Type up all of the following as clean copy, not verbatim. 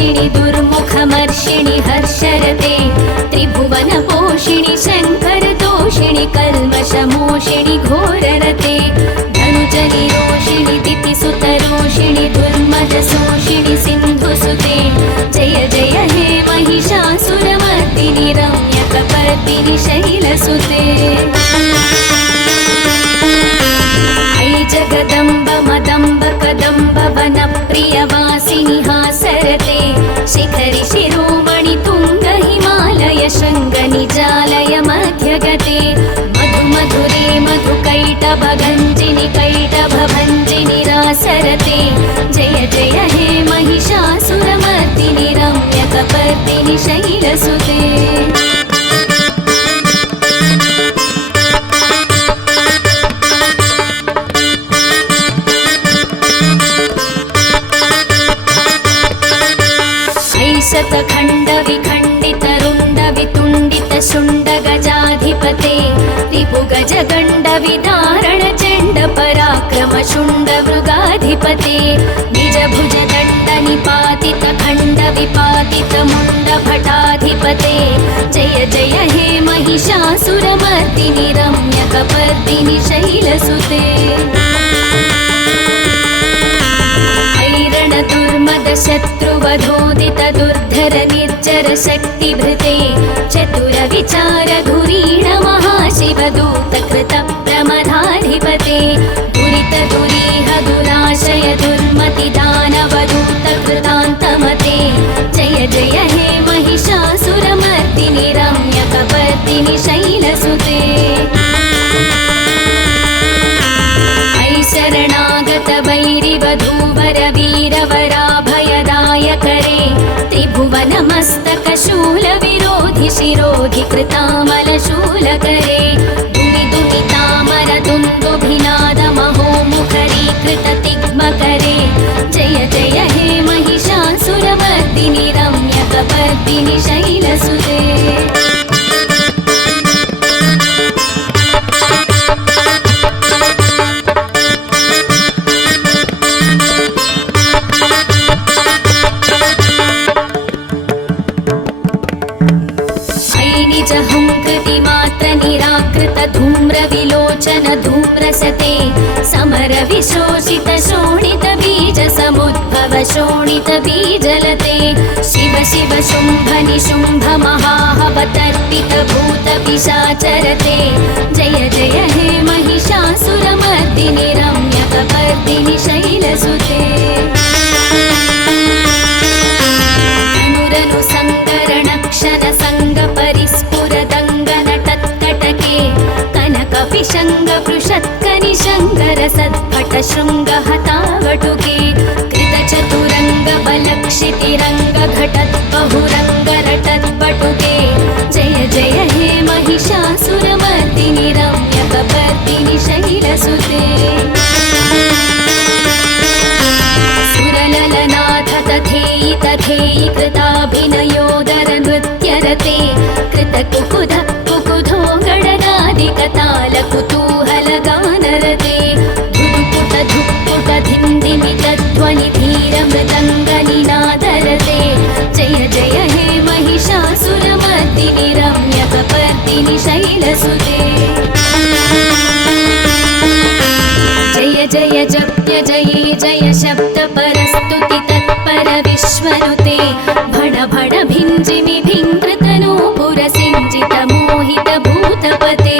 तोषिणि दुर्मुखमर्षिणि हर्षरते त्रिभुवनपोषिणि शङ्करतोषिणि कल्मषमोषिणि घोररते धनुजनिरोषिणि दितिसुतरोषिणि दुर्मदशोषिणि सिन्धुसुते जय जय हे महिषासुरमर्दिनि रम्यकपर्दिनि शैलसुते ऐ जगदम्ब मदम्ब कदम्ब वनप्रियवासिनि हासरते शिखरि शिरोमणि तुङ्ग हिमालय शृङ्गनिजालय मध्यगते मधु मधुरे मधुकैटभगञ्जिनि कैटभभञ्जिनि रासरते जय जय हे महिषासुरमर्दिनि रम्यकपर्दिनि शैलसुते शतखण्डविखण्डितरुण्डवितुण्डितशुण्डगजाधिपते रिपुगजगण्डविदारणचण्डपराक्रमशुण्डमृगाधिपते निजभुजदण्डनिपातितखण्डविपातितमुण्डभटाधिपते जय जय हे महिषासुरमर्दिनि रम्यकपर्दिनि शैलसुते शत्रुवधोदित दुर्धर निर्जर शक्तिभृते चतुर विचार धुरीण महाशिवदूत कृत प्रमदाधिपते दुरित दुरीह दुराशय दुर्मति दानवदूत कृतान्तमते जय जय हे महिषासुरमर्दिनि रम्यकपर्दिनि शैलसुते शरणागत वैरिवधूवर वीरवराभयदायकरे त्रिभुवनमस्तकशूलविरोधि शिरोधि कृतामलशूलकरे दुमि दुमितामर दुन्दुभिनादमहोमुखरीकृत तिग्मकरे जय जय हे महिषासुरमर्दिनि रम्यकपर्दिनि शैलसुते धूम्रविलोचन धूम्रसते समर विशोषित शोणित बीज समुद्भव शोणित बीजलते शिव शिव शुम्भ निशुम्भ महाहवतर्पित भूत पिशाचरते जय जय हे महिषासुरमर्दिनि रम्यकपर्दिनि शैलसुते अनुरनु सङ्करणक्षण सङ्ग परिस्फुरदङ्गनटत्कटके कनकपिशङ्गपृषत्कनिशङ्करसद्भट शृङ्गहतावटुके कृतचतुरङ्गबलक्षितिरङ्गघटद्बहुरङ्गरटद्बटुके जय जय हे महिषासुरमर्दिनि रम्यकपर्दिनि शैलसुते सुरललनाथ तथेयि तथेयि कृताभिनयोदर नृत्यरते कृतकुकुध कुकुधो गणनादिकताल कुतूहलगानरते धुक्पुट धुक्पुट धिन्दिमित ध्वनि धीर मृदङ्गनिनादरते जय जय हे महिषासुरमर्दिनि रम्यकपर्दिनि शैलसुते जय जय जप्य जये जय शब्द परस्तुति तत्पर विश्वनुते भण भण भिञ्जिमि भिङ्कृतनो पुरसिञ्जित मोहित भूतपते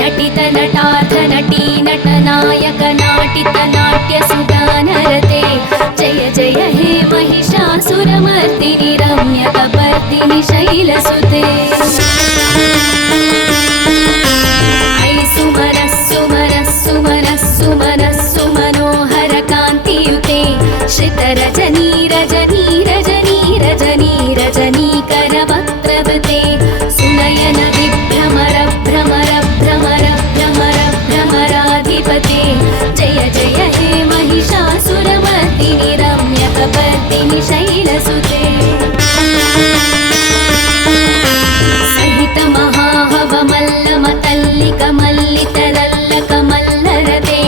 नटित नटार्थ नटी नटनायक नाटित नाट्य सुगानरते जय जय हे महिषासुरमर्दिनि रम्यकपर्दिनि शैलसुते सुमनः कान्तियुते श्रितरजनी रजनी रजनी रजनी रजनीकरवक्त्रवृते सुनयन विभ्रमर भ्रमर भ्रमर भ्रमर भ्रमराधिपते जय जय हे महिषासुरमर्दिनि रम्यकपर्दिनि शैलसुते सहित महाहवमल्लमतल्लिकमल्लितरल्लकमल्लरते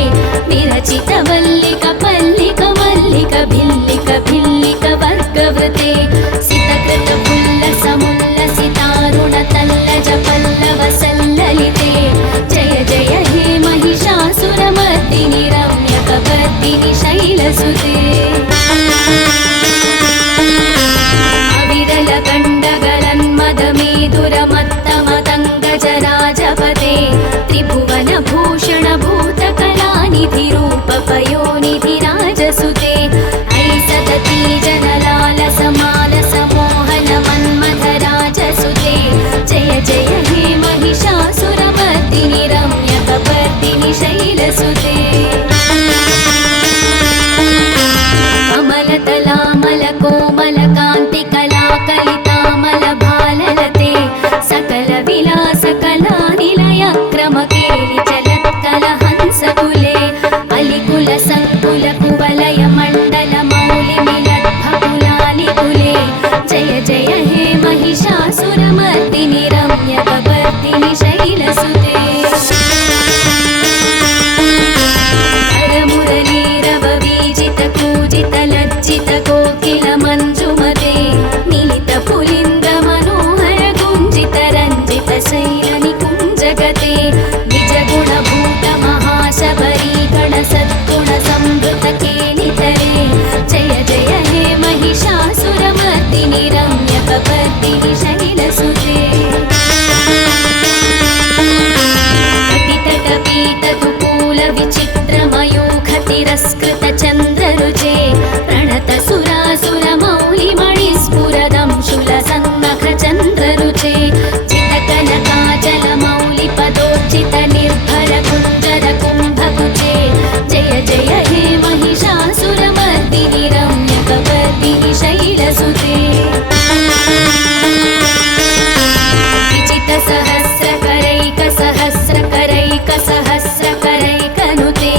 विरचितवल्लिक पल्लिक मल्लिक भिल्लिक भिल्लिक वर्गवृते शैलसुते अविरलगण्डगलन्मदमेदुरमत्तमतङ्गजराजपते त्रिभुवनभूषणभूतकलानिधिरूपपयोनिधिराजसुते अयि सतती जनलालसमालसमोहनमन्मथराजसुते जय जय हे महिषासुरमर्दिनि रम्यकपर्दिनि शैलसुते कमलतलामलकोमलकान्तिकलाकलितामलभाललते सकलविलासकलानिलयक्रमकेलि चलत्कलहंसकुले अलिकुलसङ्कुलकुवलयमण्डलमौलिमिलद्भकुलालिकुले जय जय हे महिषासुरमर्दिनि रम्यकपर्दिनि शैलसुते लज्जितकोकिलमञ्जुमते मिलितपुलिन्द्रमनोहरगुञ्जितरञ्जितशैलनिकुञ्जगते निजगुणभूतमहाशबरीगणसद्गुणसंवृतकेलितरे जय जय हे महिषासुरमर्दिनि रम्यकपर्दिनि शैलसुते कटितटपीतकुकूलविचित्रमयूखतिरस्कृतचन्द्ररुचे प्रणतसुरासुरमौलिमणिस्फुरदंशुलसन्नखचन्द्ररुचे चितकनकाचलमौलिपदोर्चितनिर्भरकुञ्जरकुम्भकुचे जय जय हे महिषासुरमर्दिनि रम्यकपर्दिनि शैलसुते विजितसहस्रकरैकसहस्रकरैकसहस्रकरैकनुते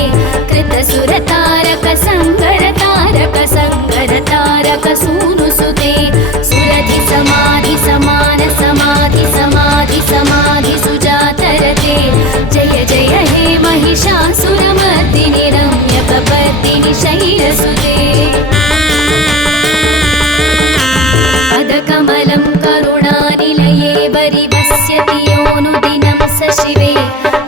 कृतसुरतारकसङ्गरतारकसङ्गरतारकसूनुसुते सुरधिसमाधिसमाधिसमाधिसमाधिसुजातरते जय जय हे महिषासुरमर्दिनि रम्यकपर्दिनि शैलसुते पदकमलं करुणानिलये वरिवस्यति योऽनुदिनं स शिवे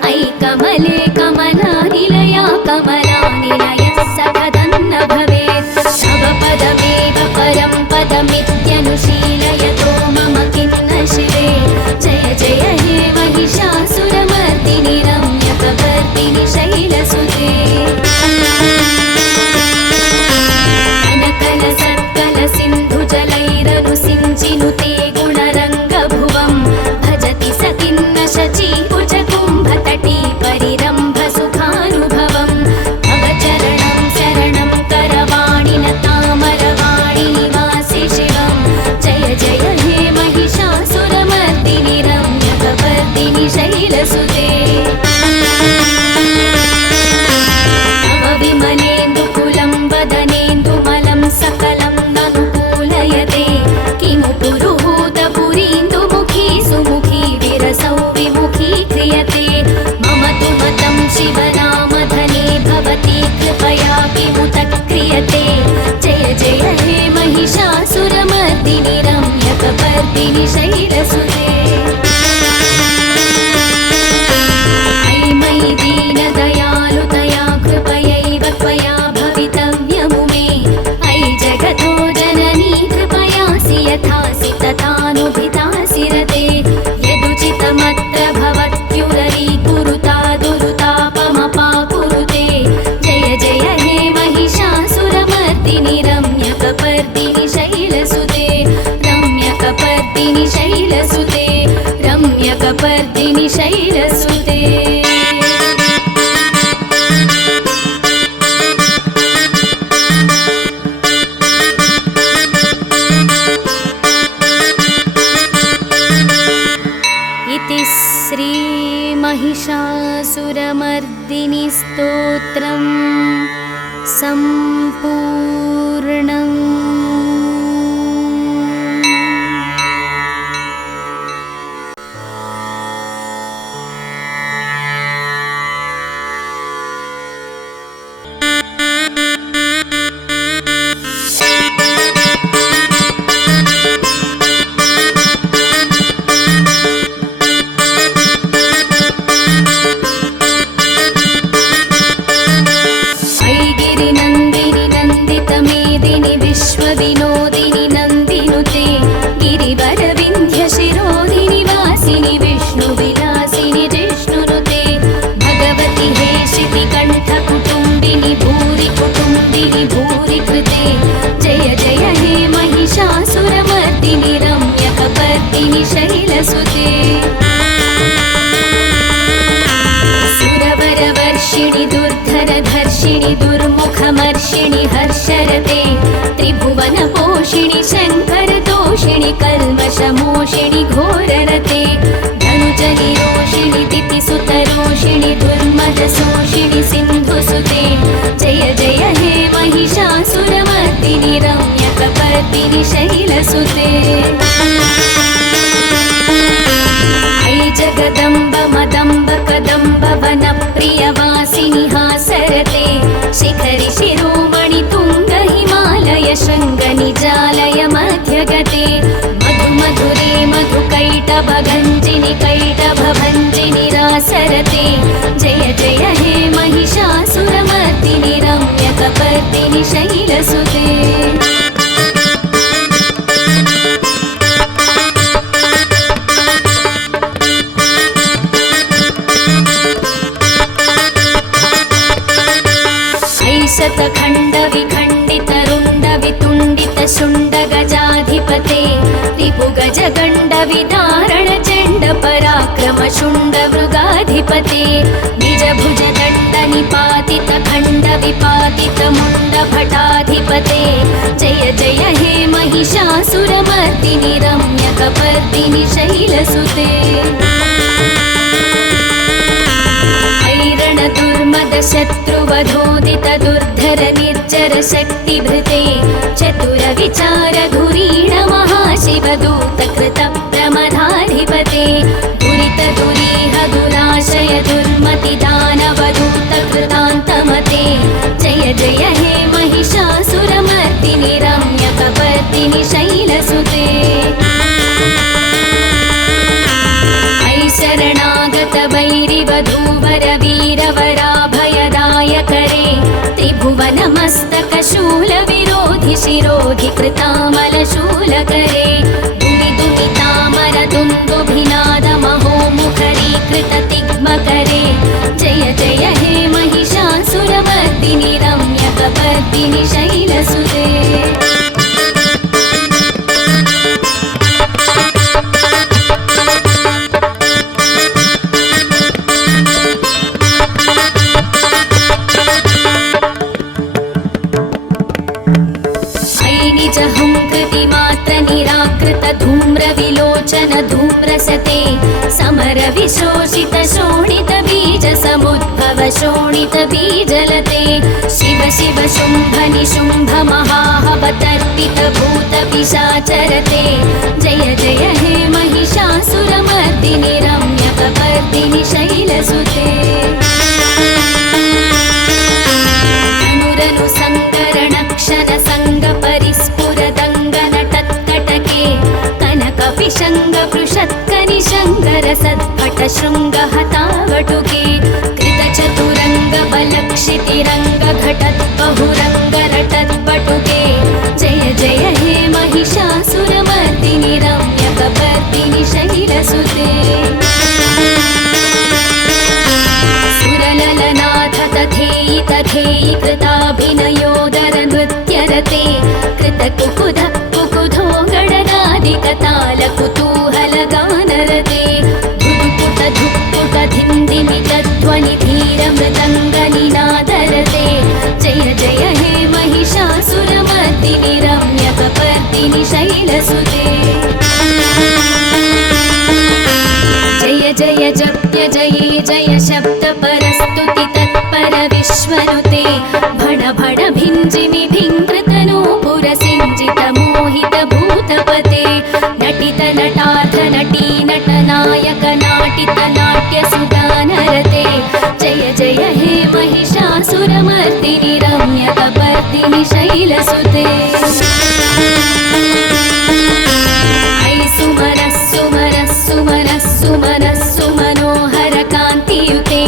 अयि कमले कमलानिलया कमलानिलयः सकदन्न भवेत् तव पदमेव परं पदमित्यनुशीलयतो मम किन्न शिवे जय जय हे महिषासुरमर्दिनि रम्यकपर्दिनि शैलसुते कनकलसत्कलसिन्धुजलैरनुसिञ्चिनुते गुणरङ्गभुवं भजति स किन्न शचीकुजकुम्भतटी परिरम्भसुखानुभवं तव चरणं शरणं करवाणि निवासि शिवं जय जय हे महिषासुरमर्दिनि रम्यकपर्दिनि शैलसुते तव विमलेन्दुकुलं वदनेन्दुमलं सकलं ननुकूलयते किमु पुरुहूतपुरीन्दुमुखी सुमुखी विरसौ विमुखी क्रियते मम तु मतं शिवनामधने भवती कृपया किमुत क्रियते जय जय हे महिषासुरमर्दिनि रम्यकपर्दिनि शैलसुते अयि मयि दीनदयालुतया कृपयैव त्वया भवितव्यमु मे अयि जगतो जननी कृपयासि यथासि तथानुभितासि रते यदुचितमत्र भवत्युररीकुरुता दुरुतापमपाकुरुते जय जय हे महिषासुरमर्दिनि रम्यकपर्दिनि शैलसुते रम्यकपर्दिनि शैलसुते रम्यकपर्दिनि शैलसुते इति श्री महिषासुरमर्दिनि स्तोत्रं सम्पूर्णम्। ऐगिरिनन्दिनि नीलकण्ठकुटुम्बिनि भूरि कुटुम्बिनि भूरि कृते जय जय हे महिषासुरमर्दिनि रम्यकपर्दिनि शैलसुते सुरवरवर्षिणि दुर्धरधर्षिणि दुर्मुखमर्षिणि हर्षरते त्रिभुवनपोषिणि शङ्करतोषिणि कल्मषमोषिणि घोररते धनुजनिरोषिणि दितिसुतरोषिणि दुर्मदशोषिणि सिन्धुसुते जय जय हे महिषासुरमर्दिनि रम्यकपर्दिनि शैलसुते ऐ जगदम्ब मदम्ब कदम्ब वनप्रियवासिनि हासरते शिखरि शिरोमणि तुङ्ग हिमालय शृङ्ग निजालय मध्यगते मधुमधुरे मधुकैटभगञ्जिनि कैटभभञ्जिनि रासरते जय जय हे महिषासुरमर्दिनि रम्यकपर्दिनि शैलसुते शतखण्ड विखण्डित रुण्ड वितुण्डित शुण्ड गजाधिपते रिपुगज गण्ड विदारण चण्ड पराक्रम शुण्ड मृगाधिपते निज भुज दण्ड निपातित खण्ड विपातित मुण्ड भटाधिपते जय जय हे महिषासुरमर्दिनि रम्यकपर्दिनि शैलसुते दुर्मद शत्रुवधोदित दुर्धर निर्जर शक्तिभृते चतुर विचार धुरीण महाशिवदूत कृत प्रमदाधिपते दुरित दुरीह दुराशय दुर्मति दानवदूत कृतान्तमते जय जय हे महिषासुरमर्दिनि रम्यकपर्दिनि शैलसुते शरणागत वैरिवधूवर वीरवराभयदायकरे त्रिभुवनमस्तक शूल विरोधि शिरोधि कृतामलशूलकरे दुमि दुमितामर दुन्दुभिनाद महोमुखरीकृत तिग्मकरे जय जय हे महिषासुरमर्दिनि रम्यकपर्दिनि शैलसुते धूम्र विलोचन धूम्रसते समर विशोषित शोणित बीज समुद्भव शोणित बीजलते शिव शिव शुम्भ निशुम्भ महाहवतर्पित भूत पिशाचरते जय जय हे महिषासुरमर्दिनि रम्यकपर्दिनि शैलसुते अनुरनु सङ्करणक्षण सङ्ग परिस्फुर दङ्गनटत्कटके कनकपिशङ्ग पृषत्कनिशङ्कर सत्पट शृङ्ग हतावटुके कृतचतुरङ्ग बलक्षितिरङ्ग घटत् बहुरङ्ग रटत्पटुके जय जय हे महिषासुरमर्दिनि रम्यकपर्दिनि शैलसुते सुरललनाथ तथेयि तथेयि कृताभिनयोदर नृत्यरते कृतकुकुध कुकुधो गणनादिकताल कुतूहल गानरते धुक्पुट धुक्पुट धिन्दिमि तध्वनि धीर मृदङ्गनिनादरते जय जय हे महिषासुरमर्दिनि रम्यकपर्दिनि शैलसुते जय जय जप्य जये जय शब्द परस्तुति तत्पर विश्वनुते भण भण भिञ्जिमि भिङ्कृतनूपुर सिञ्जित मोहित भूतपते नटित नटार्थ नटी नटनायक नाटित नाट्य सुगानरते जय जय हे महिषासुरमर्दिनि रम्यकपर्दिनि शैलसुते ऐ सुमनः सुमनः सुमनः सुमनः सुमनोहर कान्तियुते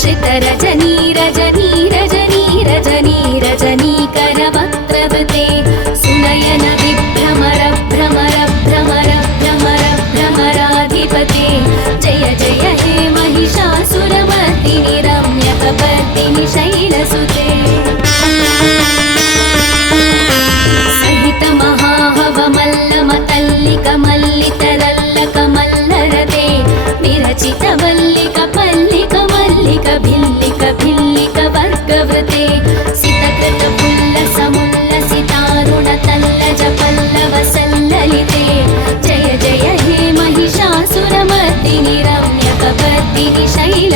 श्रितरजनी रजनी रजनी रजनी रजनीकर वक्त्रवते सुनयन विभ्रमर भ्रमर भ्रमर भ्रमर भ्रमराधिपते जय जय हे महिषासुरमर्दिनि रम्यकपर्दिनि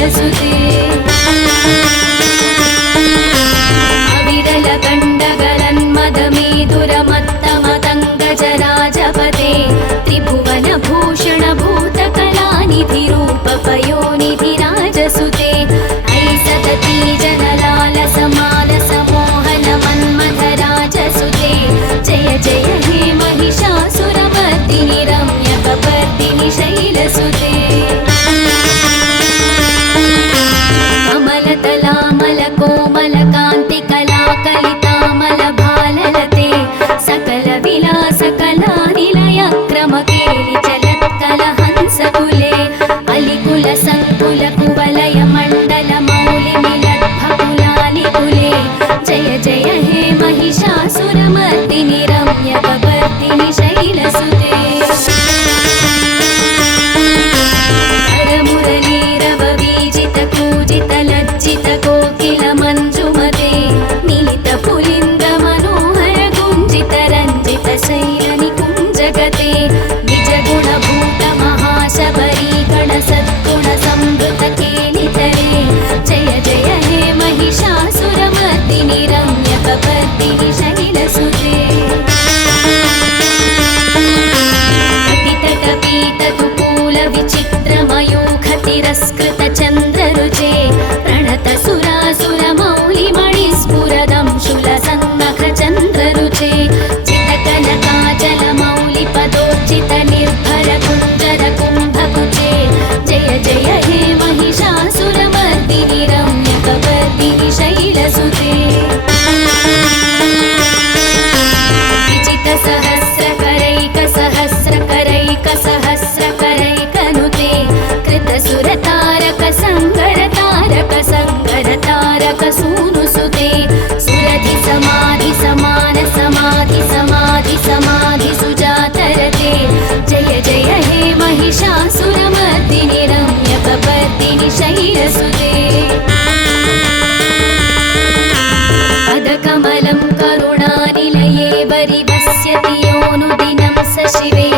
शैलसुते अविरल गण्डगलन्मदमेधुरमत्तमतङ्गजराजपते त्रिभुवनभूषण भूतकलानिधिरूपपयोनिधिराजसुते अयि सतती जनलालसमालसमोहनमन्मथराजसुते जय जय हे महिषासुरमर्दिनि रम्यकपर्दिनि शैलसुते कमलतलामलकोमलकान्तिकलाकलितामलभाललते सकलविलासकलानिलयक्रमकेलि चलत्कलहंसकुले अलिकुलसङ्कुलकुवलयमण्डलमौलिमिलद्भकुलालिकुले जय जय हे महिषासुरमर्दिनि रम्यकपर्दिनि शैलसुते कोकिलमञ्जुमते नीलितपुलिन्द्रमनोहर गुञ्जितरञ्जितशैलनिकुञ्जगते निजगुणभूतमहाशबरीगणसद्गुणसंवृतकेलितरे जय जय हे महिषासुरमर्दिनि रम्यकपर्दिनि शैलसुते अतितटपीतकुकूलविचित्रमयूखतिरस्कृतचन्द्ररुचे प्रणतसुरासुरमौलिमणिस्फुरदं शूलसन्नखचन्द्ररुचे चितकनकाचलमौलिपदोर्जितनिर्भरकुञ्जरकुम्भकुचे जय जय हे महिषासुरमर्दिनि रम्यकपर्दिनि शैलसुते विजितसहस्रकरैकसहस्रकरैकसहस्रकरैकनुते कृतसुरतारकसङ्गरतारकसङ्गरतारकसूनुसुते सुरधिसमाधिसमानसमाधिसमाधिसुजातरते जय जय हे महिषासुरमर्दिनि रम्यकपर्दिनि शैलसुते पदकमलं करुणानिलये वरिवस्यति योऽनुदिनं स शिवे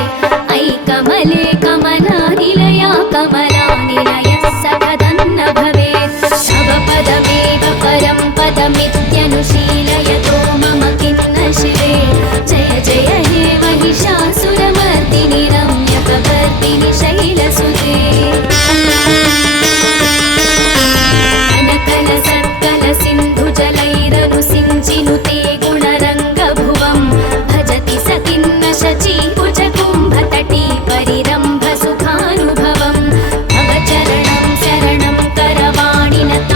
अयि कमले कमलानिलया कमलानिलयः सकदन्न भवेत् तव पदमेव परं पदमित्यनुशीलयतो मम किन्न शिवे जय जय हे महिषासुरमर्दिनि रम्यकपर्दिनि शैलसुते सिन्धुजलैरनुसिञ्चिनुते गुणरङ्गभुवं भजति सतिन्न शचीकुचकुम्भतटी परिरम्भसुखानुभवं तव चरणं शरणं करवाणिनतामरवाणि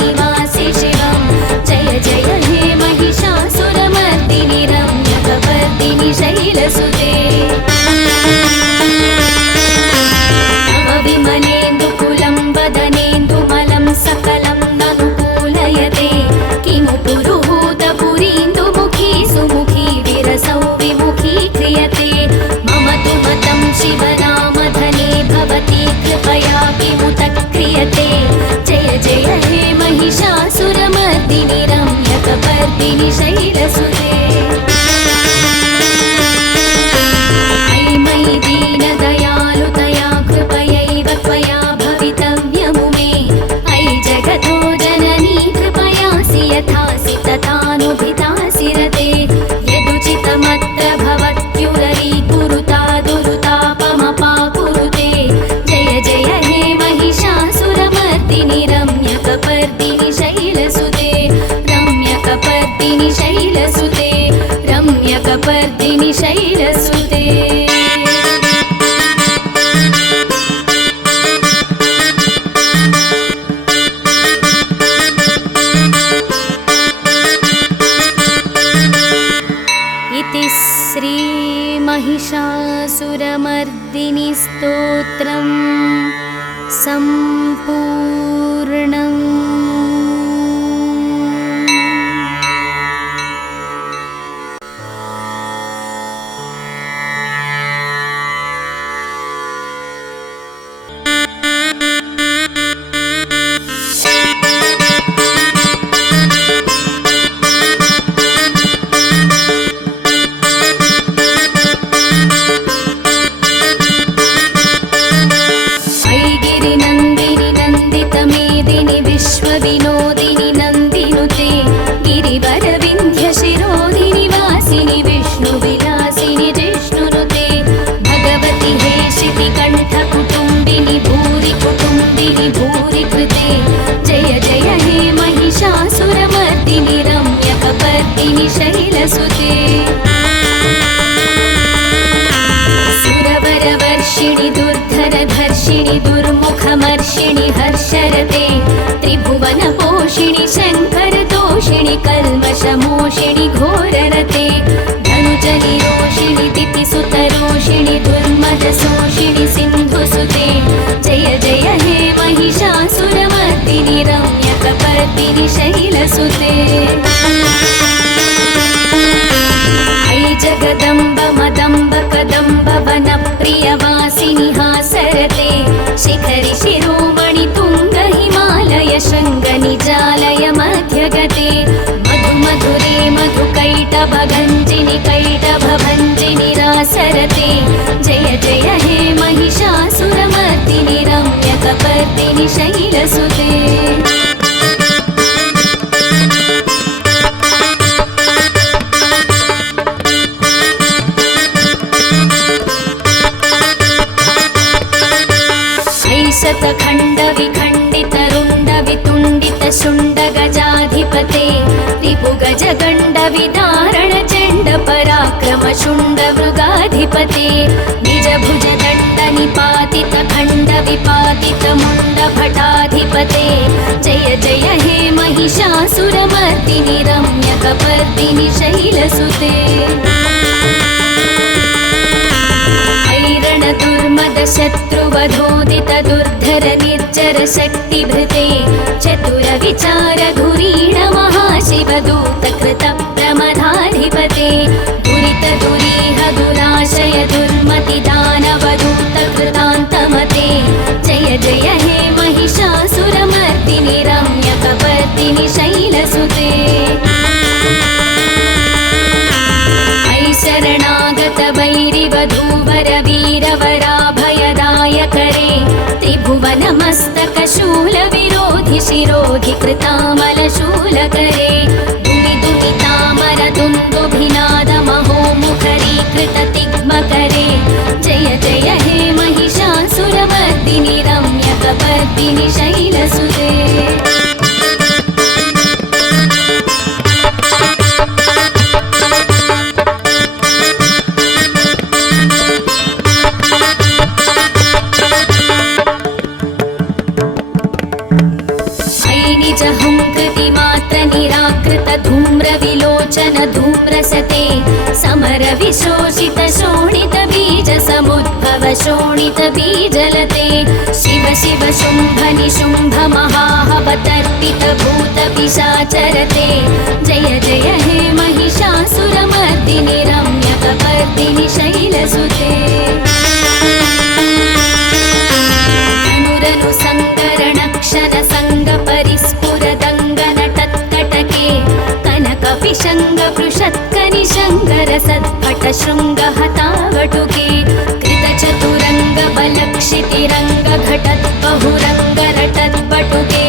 निवासि शिवं जय जय हे महिषासुरमर्दिनि रम्यकपर्दिनि शैलसुते तव विमलेन्दुकुलं वदनेन्दुमलं सकलं ननुकूलयते किमु पुरुहूतपुरीन्दुमुखी सुमुखी विरसौ विमुखी क्रियते मम तु मतं शिवनामधने भवती कृपया किमुत क्रियते जय जय हे महिषासुरमर्दिनि रम्यकपर्दिनि शैलसुते अयि मयि दीनदयालुतया कृपयैव त्वया भवितव्यमु मे अयि जगतो जननी कृपयासि यथासि तथानुभितासि रते यदुचितमत्र भवत्युररीकुरुता दुरुतापमपाकुरुते जय जय हे महिषासुरमर्दिनि रम्यकपर्दिनि शैलसुते रम्यकपर्दिनि शैलसुते रम्यकपर्दिनि शैलसुते इति श्री महिषासुरमर्दिनि स्तोत्रं सम्पूर्णम्। ऐगिरिनन्दिनि शैलसुते सुरवरवर्षिणि दुर्धरधर्षिणि दुर्मुखमर्षिणि हर्षरते त्रिभुवनपोषिणि शङ्करतोषिणि कल्मषमोषिणि घोररते धनुजनिरोषिणि दितिसुतरोषिणि दुर्मदशोषिणि सिन्धुसुते जय जय हे महिषासुरमर्दिनि रम्यकपर्दिनि शैलसुते ऐ जगदम्ब मदम्ब कदम्ब वनप्रियवासिनि हासरते शिखरि शिरोमणि तुङ्ग हिमालय शृङ्गनिजालय मध्यगते मधुमधुरे मधुकैटभगञ्जिनि कैटभभञ्जिनि रासरते जय जय हे महिषासुरमर्दिनि रम्यकपर्दिनि शैलसुते शतखण्डविखण्डितरुण्डवितुण्डितशुण्डगजाधिपते रिपुगजगण्डविदारणचण्डपराक्रमशुण्डमृगाधिपते निजभुजदण्डनिपातितखण्डविपातितमुण्डभटाधिपते जय जय हे महिषासुरमर्दिनि रम्यकपर्दिनि शैलसुते दुर्मदशत्रुवधोदित दुर्धर निर्जर शक्तिभृते चतुरविचारधुरीण महाशिवदूत कृत प्रमदाधिपते दुरित दुरीह दुराशय दुर्मति दानवदूत कृतान्तमते जय जय हे महिषासुरमर्दिनि रम्यकपर्दिनि शैलसुते शरणागत वैरिवधूवर वीरवराभयदायकरे त्रिभुवनमस्तक शूलविरोधि शिरोधि कृतामलशूलकरे दुमिदुमितामर दुन्दुभिनाद महोमुखरीकृत तिग्मकरे जय जय हे महिषासुरमर्दिनि रम्यकपर्दिनि शैलसुते धूम्रविलोचन धूम्रसते समर विशोषित शोणित बीज समुद्भव शोणित बीजलते शिव शिव शुम्भ निशुम्भ महाहवतर्पित भूत पिशाचरते जय जय हे महिषासुरमर्दिनि रम्यकपर्दिनि शैलसुते अनुरनु सङ्करणक्षण सङ्ग परिस्फुरदङ्गनटत्कटके कनकपिशङ्गपृषत्कनिशङ्करसत्पट शृङ्गहतावटुके कृतचतुरङ्गबलक्षितिरङ्गघटद्बहुरङ्गरटद्बटुके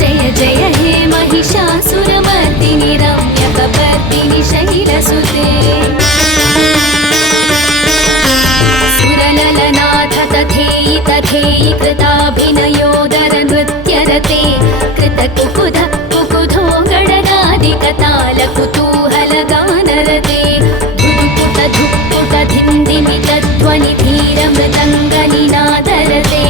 जय जय हे महिषासुरमर्दिनि रम्यकपर्दिनि शैलसुते सुरललनाथ तथेयि तथेयि कृताभिनयोदर नृत्यरते कृतकुकुध कुकुधो गणनादिकताल कुतूहलगानरते धुक्पुट धुक्पुट धिन्दिमितध्वनि धीरमृदङ्गनिनादरते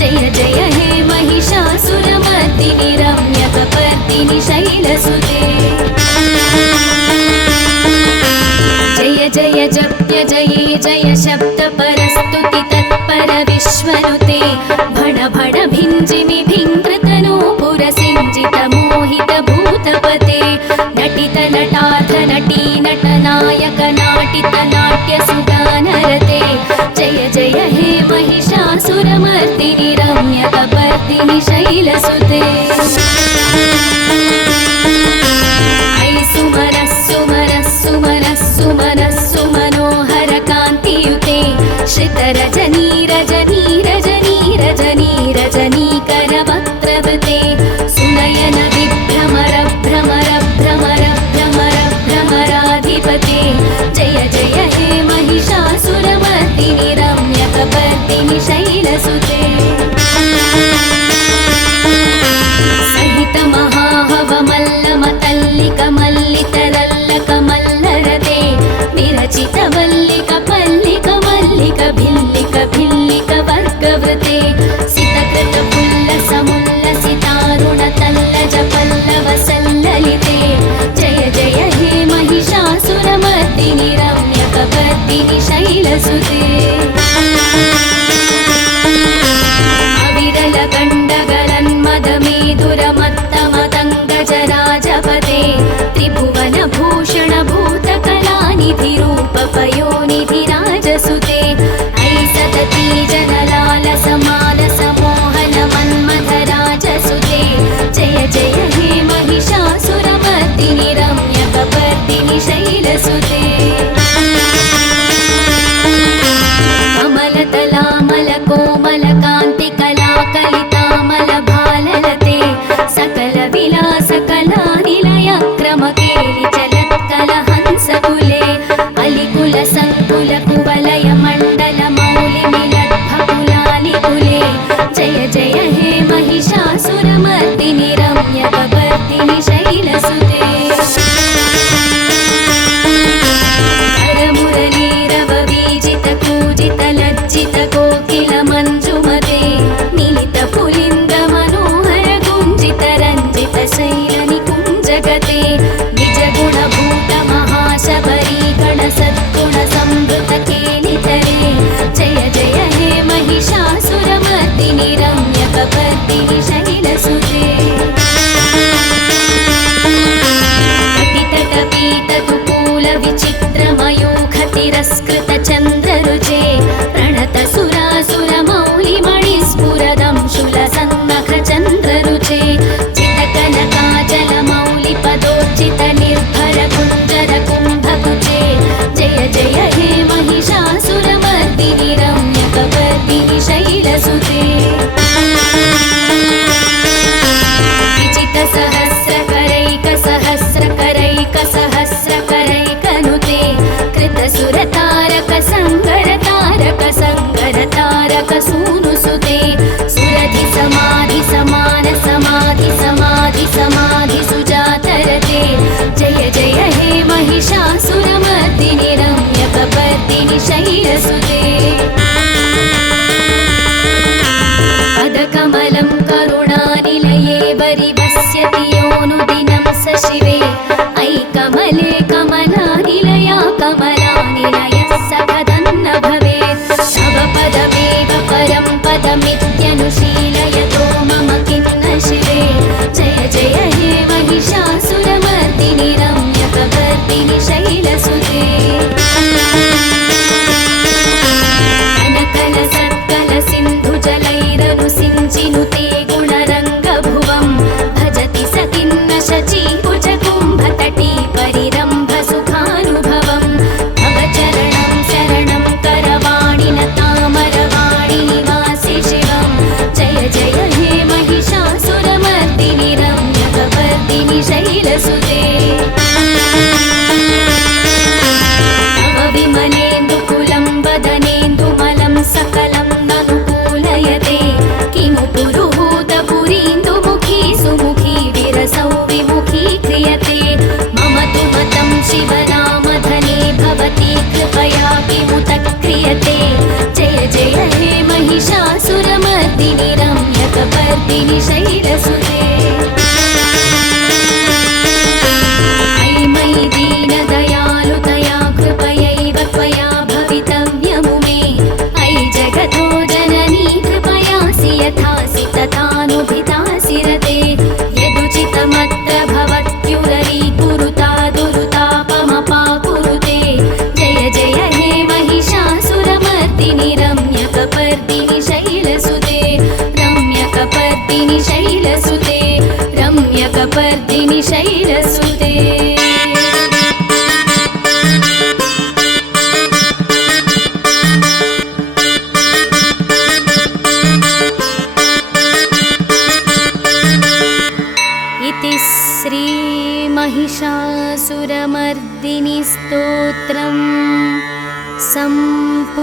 जय जय हे महिषासुरमर्दिनि रम्यकपर्दिनि शैलसुते जय जय जप्य जये जय शब्द परस्तुति तत्पर विश्वनुते भण भण भिञ्जिमि भिङ्कृतनूपुर सिञ्जित मोहित भूतपते नटित नटार्थ नटी नटनायक नाटित नाट्य सुगानरते जय जय हे महिषासुरमर्दिनि रम्यकपर्दिनि शैलसुते ऐ सुमरः सुमरः सुमरः सुमनः सुमनोहर कान्तियुते श्रितरजनी रजनी रजनी रजनी रजनीकरवक्त्रवते सुनयन विभ्रमर भ्रमर भ्रमर भ्रमर भ्रमराधिपते जय जय हे महिषासुरमर्दिनि रम्यकपर्दिनि शैलसुते सहित महाहव कपवर्दिनि शैलसुते कोकिलमञ्जुमते मिलितपुलिङ्गमनोहरगुञ्जितरञ्जितशैलनिकुञ्जगते निजगुणभूतमहाशबरीगणसद्गुणसंवृतकेलितरे जय जय हे महिषासुरमर्दिनि रम्यकपर्दिनि शैलसुते तिरस्कृतचन्द्ररुचे प्रणतसुरासुरमौलिमणिस्फुरदं शूलसन्नखचन्द्ररुचे चितकनकाजलमौलिपदोर्जितनिर्भरकुञ्जरकुम्भकुचे जय जय हे महिषासुरमर्दिनि रम्यकपर्दिनि शैलसुते विचितसहस्रकरैकसहस्रकरैकसहस्रकरैकनुते कृतसुरतारकसङ्गरतारकसूनुसुते सुरधिसमाधिसमानसमाधिसमाधिसमाधिसुजातरते जय जय हे महिषासुरमर्दिनि रम्यकपर्दिनि शैलसुते पदकमलं करुणानिलये वरिवस्यति योऽनुदिनं स शिवे ऐकमले कमलानिलया कमलानिलयः सकदन्न भवेत् तव पदमेव परं पदमित्यनुशीलयतो मम किन्न शिवे जय जय हे महिषासुरमर्दिनि रम्यकपर्दिनि शैलसुते सिंचिनुते गुणरङ्गभुवं भजति सकिन्न शचीकुचकुम्भतटी परिरम्भसुखानुभवं तव चरणं शरणं करवाणि निवासि शिवं जय जय हे महिषासुरमर्दिनि रम्यकपर्दिनि शैलसुते तव विमलेन्दुकुलं वदनेन्दुमलं सकलं ननुकूलयते किमु पुरुहूतपुरीन्दुमुखी सुमुखी विरसौ विमुखी क्रियते मम तु मतं शिवनामधने भवती कृपया किमुत क्रियते जय जय हे महिषासुरमर्दिनि रम्यकपर्दिनि शैलसुते अयि मयि दीनदयालुतया कृपयैव त्वया भवितव्यमु मे अयि जगतो जननी कृपयासि यथासि तथानुभितासि रते यदुचितमत्र भवत्युररीकुरुता दुरुतापमपाकुरुते जय जय हे महिषासुरमर्दिनि रम्यकपर्दिनि शैलसुते रम्यकपर्दिनि शैलसुते रम्यकपर्दिनि शैलसुते श्रीमहिषासुरमर्दिनि स्तोत्रं सम्पूर्णम्।